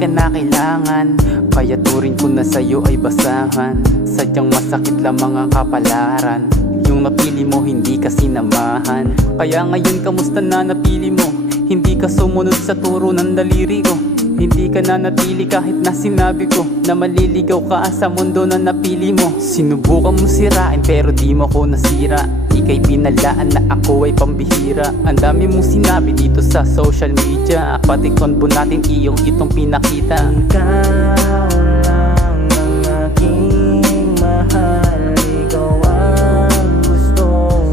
ka na kailangan, kaya turing ko na sa'yo ay basahan. Sadyang masakit lamang ang kapalaran, yung napili mo hindi ka sinamahan. Kaya ngayon kamusta na napili mo, hindi ka sumunod sa turo ng daliri ko. Hindi ka na natili kahit na sinabi ko na maliligaw ka sa mundo na napili mo. Sinubukan mo sirain pero di mo ko nasira. Ika'y pinalaan na ako ay pambihira. Ang dami mong sinabi dito sa social media, pati konbo natin iyong itong pinakita. Ikaw lang ang aking mahal, ikaw ang gusto,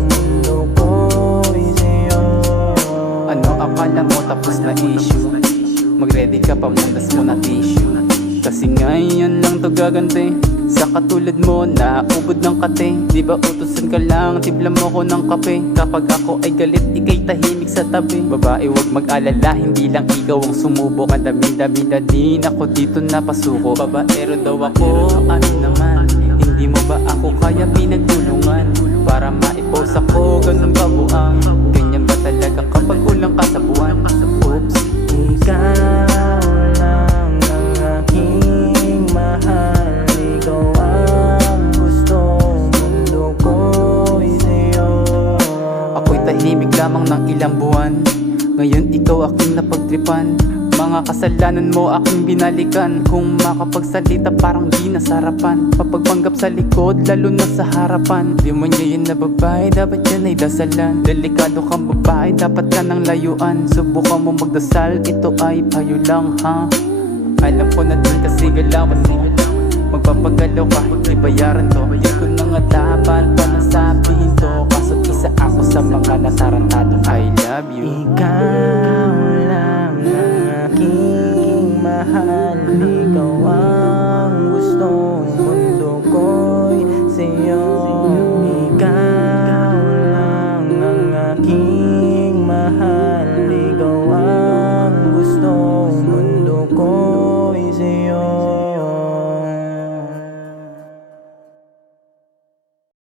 mundo ko'y sa'yo. Ano akala mo tapos na issue? Mag-ready ka pa muna muna tissue. Kasi ngayon lang to gaganti sa katulad mo na ubod ng kate. Di ba utusan ka lang, tipla mo ko ng kape. Kapag ako ay galit, ika'y tahimik sa tabi. Babae wag mag-alala, hindi lang ikaw ang sumubok. Ang dami-dami na din ako dito napasuko. Babaero daw ako, ano naman, hindi mo ba ako kaya pinagtulungan? Para maipos ako, ganun kabuang. Ganyan ba talaga kapag kulang ka sa buwan? Oops. Ikaw lang ang aking mahal, ikaw ang gusto, mundo ko'y sa'yo. Ako'y tahimik lamang ng ilang buwan, ngayon ikaw aking napagtripan. Mga kasalanan mo aking binalikan. Kung makapagsalita parang di nasarapan. Papagpanggap sa likod lalo na sa harapan. Di mo niya yun na babae, dapat yan ay dasalan. Delikado kang babae, dapat ka nang layuan. Subukan mo magdasal, ito ay payo lang ha. Alam ko na din kasi galawan mo, magpapagalaw ka, hindi bayaran to. Di ko na nga dapat pa nasabihin to, kaso't isa ako sa mga natarantado. I love you. Ikaw lang ang aking mahal,